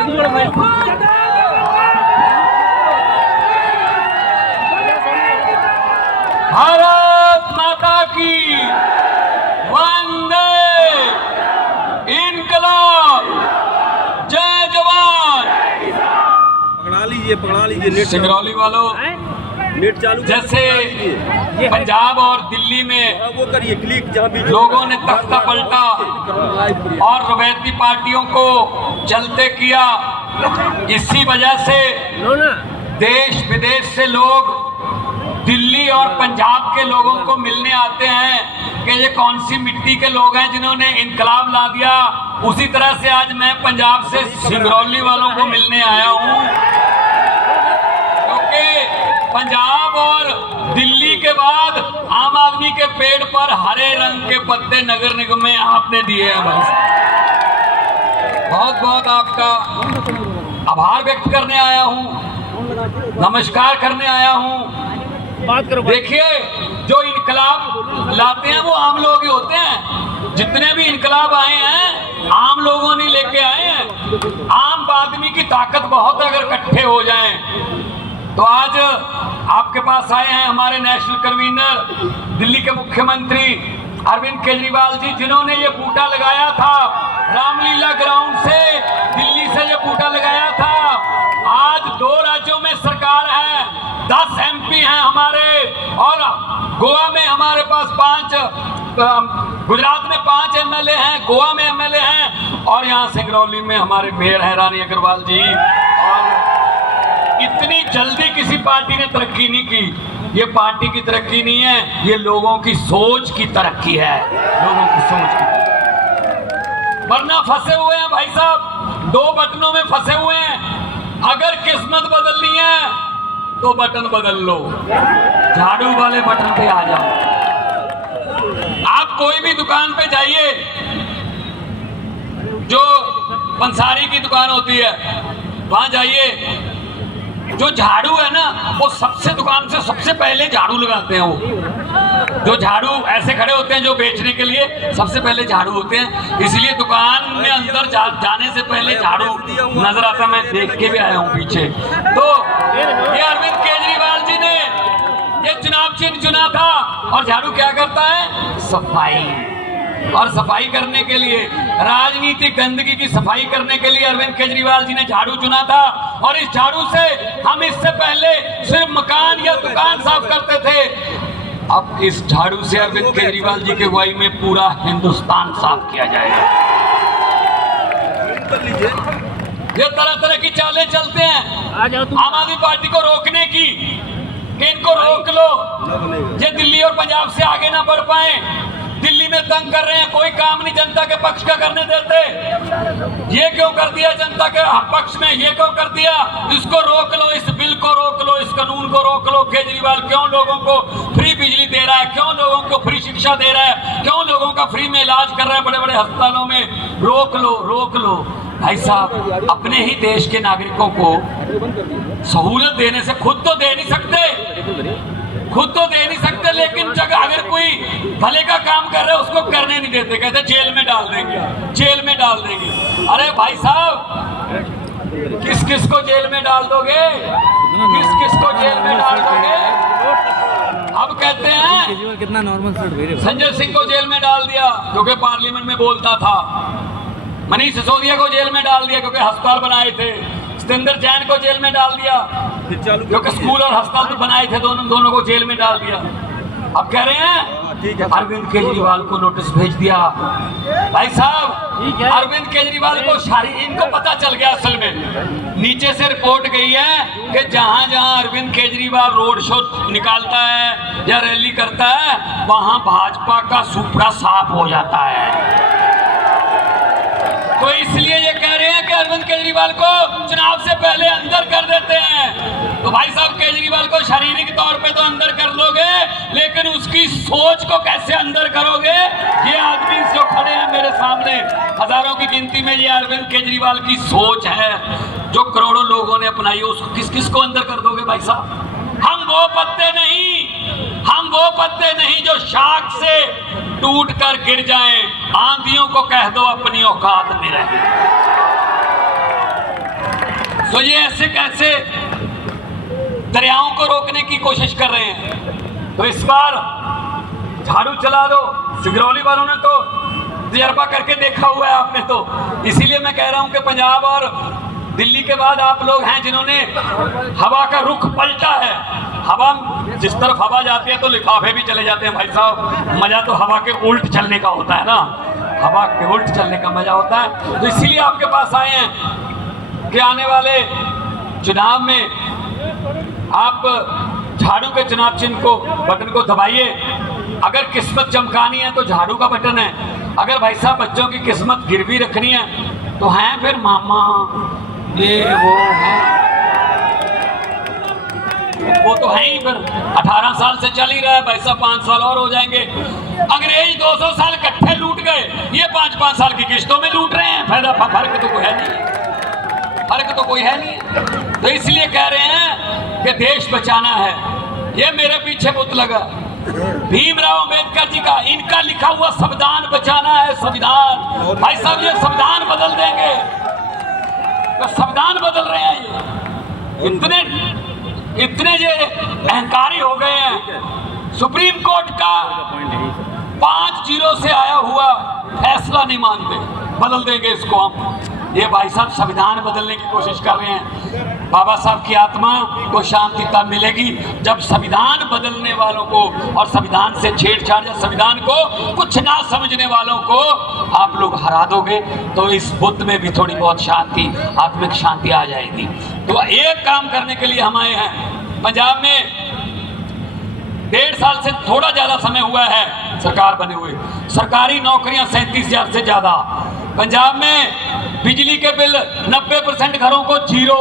भारत माता की वंदे, इनकलाब, जय जवान। पकड़ा लीजिए सिंगरौली वालों, नेट चालू जैसे पंजाब और दिल्ली में वो करिए क्लिक, जहाँ भी लोगों ने तख्ता पलटा और रवैती पार्टियों को चलते किया, इसी वजह से देश विदेश से लोग दिल्ली और पंजाब के लोगों को मिलने आते हैं कि ये कौन सी मिट्टी के लोग हैं जिन्होंने इनकलाब ला दिया। उसी तरह से आज मैं पंजाब से सिंगरौली वालों को मिलने आया हूं, क्योंकि पंजाब और दिल्ली के बाद आम आदमी के पेड़ पर हरे रंग के पत्ते नगर निगम में आपने दिए हैं। भाई बहुत बहुत आपका आभार व्यक्त करने आया हूं, नमस्कार करने आया हूं। देखिए, जो इनकलाब लाते हैं वो आम लोग ही होते हैं। जितने भी इनकलाब आए हैं आम लोगों ने लेके आए हैं। आम आदमी की ताकत बहुत है अगर इकट्ठे हो जाएं। तो आज आपके पास आए हैं हमारे नेशनल कन्वीनर, दिल्ली के मुख्यमंत्री अरविंद केजरीवाल जी, जिन्होंने ये बूटा लगाया था रामलीला ग्राउंड से, दिल्ली से ये बूटा लगाया था। आज 2 राज्यों में सरकार है, 10 MP हैं हमारे, और गोवा में हमारे पास 5, गुजरात में 5 MLA हैं, गोवा में MLA हैं, और यहाँ सिंगरौली में हमारे मेयर हैं रानी अग्रवाल जी। और इतनी जल्दी किसी पार्टी ने तरक्की नहीं की। ये पार्टी की तरक्की नहीं है, ये लोगों की सोच की तरक्की है, लोगों की सोच की। वरना फंसे हुए हैं भाई साहब, 2 बटनों में फंसे हुए हैं। अगर किस्मत बदलनी है तो बटन बदल लो, झाड़ू वाले बटन पे आ जाओ। आप कोई भी दुकान पे जाइए, जो पंसारी की दुकान होती है वहां जाइए, जो झाड़ू है ना वो सबसे दुकान से सबसे पहले झाड़ू लगाते हैं। वो जो झाड़ू ऐसे खड़े होते हैं जो बेचने के लिए, सबसे पहले झाड़ू होते हैं, इसलिए दुकान में अंदर जाने से पहले झाड़ू नजर आता। मैं देख के भी आया हूँ पीछे। तो ये अरविंद केजरीवाल जी ने ये चुनाव चिन्ह चुना था, और झाड़ू क्या करता है? सफाई। और सफाई करने के लिए, राजनीतिक गंदगी की सफाई करने के लिए अरविंद केजरीवाल जी ने झाड़ू चुना था। और इस झाड़ू से हम इससे पहले सिर्फ मकान या दुकान साफ करते थे, अब इस झाड़ू से अरविंद केजरीवाल जी के अगुवाई में पूरा हिंदुस्तान साफ किया जाएगा। ये तरह तरह की चालें चलते हैं आम आदमी पार्टी को रोकने की, कि इनको रोक लो, ये दिल्ली और पंजाब से आगे ना बढ़ पाए। दिल्ली में तंग कर रहे हैं, कोई काम नहीं जनता के पक्ष का करने देते। ये क्यों कर दिया जनता के पक्ष में, ये क्यों कर दिया? इसको रोक लो, इस बिल को रोक लो, इस कानून को रोक लो। केजरीवाल क्यों लोगों को फ्री बिजली दे रहा है, क्यों लोगों को फ्री शिक्षा दे रहा है, क्यों लोगों का फ्री में इलाज कर रहा है बड़े बड़े अस्पतालों में? रोक लो, रोक लो। भाई साहब, अपने ही देश के नागरिकों को सहूलत देने से खुद तो दे नहीं सकते, लेकिन जगह अगर कोई भले का काम कर रहे हैं उसको करने नहीं देते, कहते जेल में डाल देंगे। अरे भाई साहब, किस किस को जेल में डाल दोगे? किस को जेल में डाल दोगे? अब कहते हैं कितना नॉर्मल संजय सिंह को जेल में डाल दिया क्योंकि पार्लियामेंट में बोलता था, मनीष सिसोदिया को जेल में डाल दिया क्योंकि अस्पताल बनाए थे, सतेंद्र जैन को जेल में डाल दिया क्योंकि स्कूल और अस्पताल बनाए थे, दोनों को जेल में डाल दिया। अब कह रहे हैं अरविंद केजरीवाल को नोटिस भेज दिया। भाई साहब, अरविंद केजरीवाल को इनको पता चल गया, असल में नीचे से रिपोर्ट गई है कि जहां जहां अरविंद केजरीवाल रोड शो निकालता है या रैली करता है वहां भाजपा का सुपड़ा साफ हो जाता है। तो इसलिए ये कह रहे हैं कि अरविंद केजरीवाल को चुनाव से पहले अंदर कर देते हैं। तो भाई साहब, केजरीवाल को शारीरिक तौर पे तो अंदर कर लोगे, लेकिन उसकी सोच को कैसे अंदर करोगे? ये आदमी जो खड़े हैं मेरे सामने, हजारों की गिनती में, ये अरविंद केजरीवाल की सोच है जो करोड़ों लोगों ने अपनाई है। उसको किस किस को अंदर कर दोगे भाई साहब? हम वो पत्ते नहीं जो शाख से टूट कर गिर जाएं। आंधियों को कह दो अपनी औकात में रहे। तो ये ऐसे कैसे दरियाओं को रोकने की कोशिश कर रहे हैं। तो इस बार झाड़ू चला दो। सिंगरौली वालों ने तो तजर्बा करके देखा हुआ है आपने, तो इसीलिए मैं कह रहा हूं कि पंजाब और दिल्ली के बाद आप लोग हैं जिन्होंने हवा का रुख पलटा है। हवा जिस तरफ हवा जाती है तो लिफाफे भी चले जाते हैं भाई साहब। मजा तो हवा के उल्ट चलने का होता है ना, हवा के उल्ट चलने का मजा होता है। तो इसीलिए आपके पास आए हैं कि आने वाले चुनाव में आप झाड़ू के चुनाव चिन्ह को, बटन को दबाइए। अगर किस्मत चमकानी है तो झाड़ू का बटन है। अगर भाई साहब बच्चों की किस्मत गिरवी रखनी है तो हैं फिर मामा, ये वो है, वो तो है ही। फिर 18 साल से चल ही रहा है भाई साहब, 5 साल और हो जाएंगे। अंग्रेज 200 साल इकट्ठे लूट गए, ये 5-5 साल की किश्तों में लूट रहे हैं। फायदा फर्क तो कोई है नहीं, फर्क तो कोई है नहीं। तो इसलिए कह रहे हैं कि देश बचाना है। ये मेरे पीछे बुत लगा भीमराव अम्बेडकर जी का, इनका लिखा हुआ संविधान बचाना है। संविधान भाई साहब, ये संविधान बदल देंगे। तो संविधान बदल रहे हैं ये, इतने ये अहंकारी हो गए हैं। सुप्रीम कोर्ट का 5-0 से आया हुआ फैसला नहीं मानते, बदल देंगे इसको हम। ये भाई साहब संविधान बदलने की कोशिश कर रहे हैं। बाबा साहब की आत्मा को शांति तब मिलेगी जब संविधान बदलने वालों को और संविधान से छेड़छाड़ या संविधान को कुछ ना समझने वालों को आप लोग हरा दोगे, तो इस बुद्ध में भी थोड़ी बहुत शांति, आत्मिक शांति आ जाएगी। तो एक काम करने के लिए हम आए हैं। पंजाब में 1.5 साल से थोड़ा ज्यादा समय हुआ है सरकार बने हुए। सरकारी नौकरियां 37,000 से ज्यादा। पंजाब में बिजली के बिल 90% घरों को 0।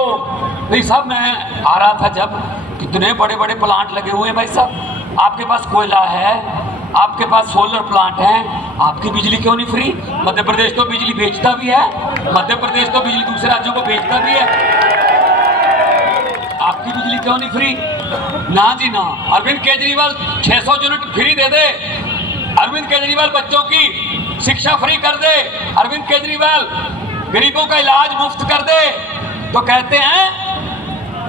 भाई साहब मैं आ रहा था जब, कितने बड़े बड़े प्लांट लगे हुए हैं भाई साहब। आपके पास कोयला है, आपके पास सोलर प्लांट है, आपकी बिजली क्यों नहीं फ्री? मध्य प्रदेश तो बिजली बेचता भी है, मध्य प्रदेश तो बिजली दूसरे राज्यों को बेचता भी है। आपकी बिजली क्यों नहीं फ्री? ना जी ना। अरविंद केजरीवाल 600 यूनिट फ्री दे दे, अरविंद केजरीवाल बच्चों की शिक्षा फ्री कर दे, अरविंद केजरीवाल गरीबों का इलाज मुफ्त कर दे, तो कहते हैं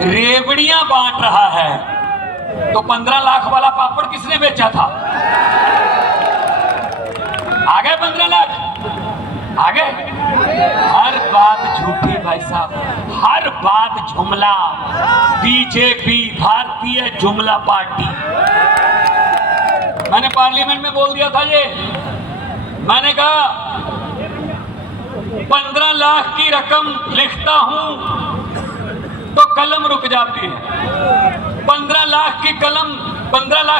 रेवड़ियां बांट रहा है। तो 15 लाख वाला पापड़ किसने बेचा था? आ गए 15 लाख, आ गए। हर बात झूठी भाई साहब, हर बात जुमला। बीजेपी भारतीय जुमला पार्टी। मैंने पार्लियामेंट में बोल दिया था ये, मैंने कहा 15 लाख की रकम लिखता हूं तो कलम रुक जाती है। 15 लाख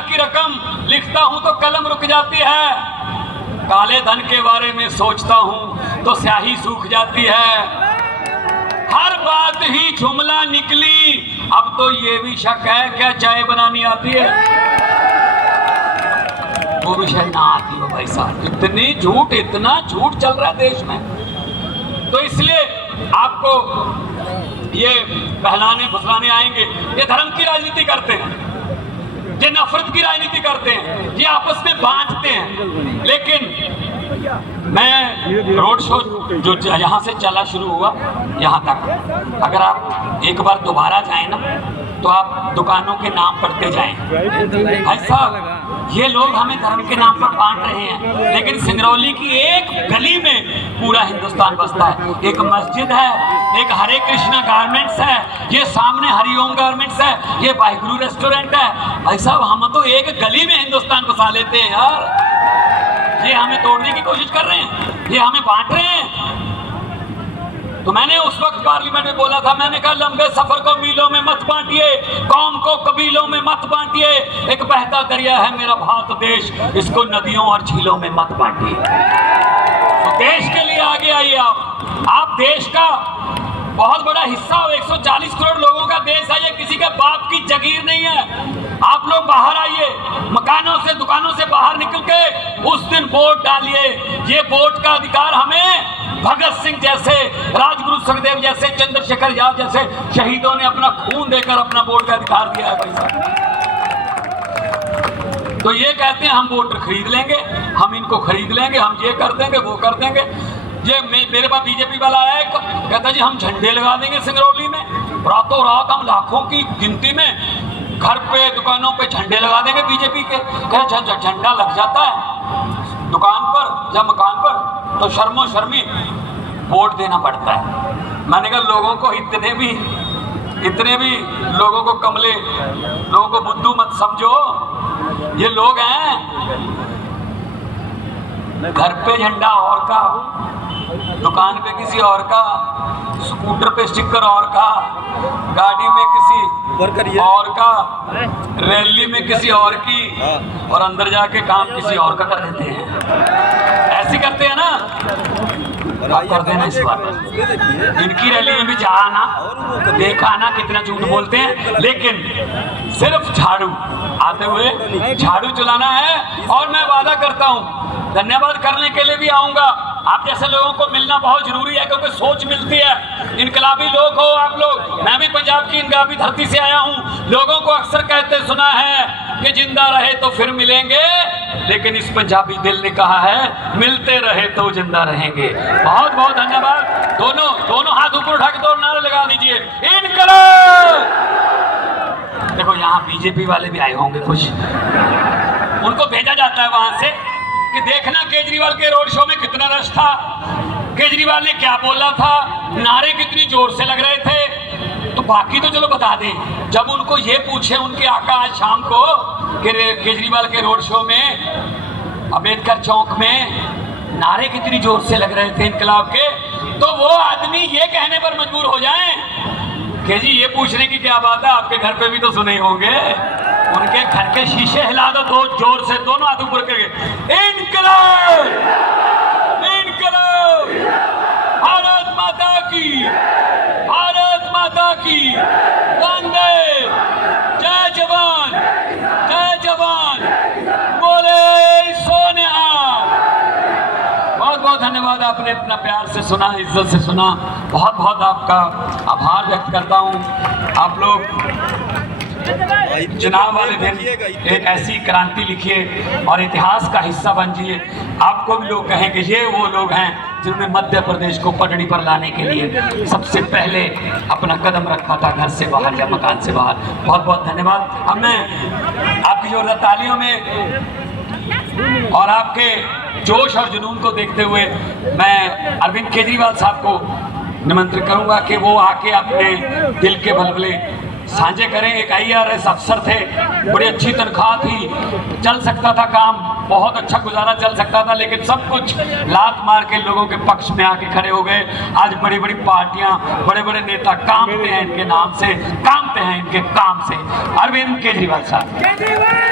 की रकम लिखता हूं तो कलम रुक जाती है। काले धन के बारे में सोचता हूं तो स्याही सूख जाती है। हर बात ही जुमला निकली। अब तो ये भी शक है क्या चाय बनानी आती है? वो भी शायद ना आती हो भाई साहब। इतना झूठ चल रहा है देश में। तो इसलिए आपको ये बहलाने फुसलाने आएंगे। ये धर्म की राजनीति करते हैं, ये नफरत की राजनीति करते हैं, ये आपस में बांटते हैं। लेकिन मैं रोड शो जो यहाँ से चला शुरू हुआ यहाँ तक, अगर आप एक बार दोबारा जाएं ना तो आप दुकानों के नाम पढ़ते जाएं। भाई साहब ये लोग हमें धर्म के नाम पर बांट रहे हैं, लेकिन सिंगरौली की एक गली में पूरा हिंदुस्तान बसता है। एक मस्जिद है, एक हरे कृष्णा गारमेंट्स है, ये सामने हरिओम गारमेंट्स है, ये वाहिगुरु रेस्टोरेंट है। भाई साहब हम तो एक गली में हिंदुस्तान बसा लेते हैं यार। ये हमें तोड़ने की कोशिश कर रहे हैं, ये हमें बांट रहे हैं। तो मैंने उस वक्त पार्लियामेंट में बोला था, मैंने कहा लंबे सफर को मीलों में मत बांटिए, कौम को कबीलों में मत बांटिए। एक बहता दरिया है मेरा भारत देश, इसको नदियों और झीलों में मत बांटिए। तो देश के लिए आगे आइए आप देश का बहुत बड़ा हिस्सा हो। 140 करोड़ लोगों का देश है, ये किसी के बाप की जागीर नहीं है। आप लोग बाहर आइए, मकानों से दुकानों से बाहर निकल के उस दिन वोट डालिए। ये वोट का अधिकार हमें भगत सिंह जैसे, राजगुरु सुखदेव जैसे, चंद्रशेखर आजाद जैसे शहीदों ने अपना खून देकर अपना वोट का अधिकार दिया है भाई साहब। तो ये कहते हैं हम वोटर खरीद लेंगे, हम इनको खरीद लेंगे, हम ये कर देंगे वो कर देंगे। मेरे पास बीजेपी वाला आया एक, कहता जी हम झंडे लगा देंगे सिंगरौली में, रातों रात हम लाखों की गिनती में घर पे दुकानों पे झंडे लगा देंगे बीजेपी के। कहे झंडा लग जाता है दुकान पर या मकान पर तो शर्मो शर्मी वोट देना पड़ता है। मैंने कहा लोगों को इतने भी लोगों को कमले, लोगों को बुद्धू मत समझो। ये लोग हैं घर पे झंडा और का, दुकान पे किसी और का, स्कूटर पे स्टिकर और का, गाड़ी में किसी और का, रैली में किसी और की, और अंदर जाके काम किसी और का कर देते हैं। ऐसे करते हैं ना, आप कर देना इस बार। इनकी रैली में भी जाना, देखा ना कितना झूठ बोलते हैं, लेकिन सिर्फ झाड़ू आते हुए झाड़ू चलाना है। और मैं वादा करता हूँ धन्यवाद करने के लिए भी आऊंगा। आप जैसे लोगों को मिलना बहुत जरूरी है, क्योंकि सोच मिलती है। इनकलाबी लोग हो आप लोग, मैं भी पंजाब की इनकलाबी धरती से आया हूँ। लोगों को अक्सर कहते सुना है कि जिंदा रहे तो फिर मिलेंगे, लेकिन इस पंजाबी दिल ने कहा है मिलते रहे तो जिंदा रहेंगे। बहुत बहुत धन्यवाद। दोनों हाथ ऊपर उठा के दो नारे लगा दीजिए, इनकलाब। देखो यहाँ बीजेपी वाले भी आए होंगे कुछ, उनको भेजा जाता है वहां से कि देखना केजरीवाल के रोड शो में कितना रश था, केजरीवाल ने क्या बोला था, नारे कितनी जोर से लग रहे थे। तो बाकी तो चलो बता दें, जब उनको ये पूछे उनके आका आज शाम को कि केजरीवाल के रोड शो में अंबेडकर चौक में नारे कितनी जोर से लग रहे थे इनकलाब के, तो वो आदमी ये कहने पर मजबूर हो जाए कि जी ये पूछने की क्या बात है, आपके घर पे भी तो सुने होंगे। उनके घर के शीशे हिला दो, दो जोर से, दोनों हाथ ऊपर करके, इनकलाब, इनकलाब, भारत माता की, भारत माता की, वंदे, जय जवान, जय जवान, बोले सोनिहाल। बहुत बहुत धन्यवाद, आपने इतना प्यार से सुना, इज्जत से सुना, बहुत बहुत आपका आभार व्यक्त करता हूँ। आप लोग चुनाव वाले दिन एक ऐसी क्रांति लिखिए और इतिहास का हिस्सा बनिए। आपको भी लोग कहें कि ये वो लोग हैं जिन्होंने मध्य प्रदेश को पटड़ी पर लाने के लिए सबसे पहले अपना कदम रखा था, घर से बाहर या मकान से बाहर। बहुत बहुत धन्यवाद। अब मैं आपकी जोरदार तालियों में और आपके जोश और जुनून को देखते हुए मैं अरविंद केजरीवाल साहब को निमंत्रित करूंगा कि वो आके अपने दिल के बलबले साझे करें। एक IAS अफसर थे, बड़ी अच्छी तनख्वाह थी, चल सकता था काम, बहुत अच्छा गुजारा चल सकता था, लेकिन सब कुछ लात मार के लोगों के पक्ष में आके खड़े हो गए। आज बड़ी बड़ी पार्टियां, बड़े बड़े नेता कामते हैं इनके नाम से, कामते हैं इनके काम से। अरविंद केजरीवाल साहब।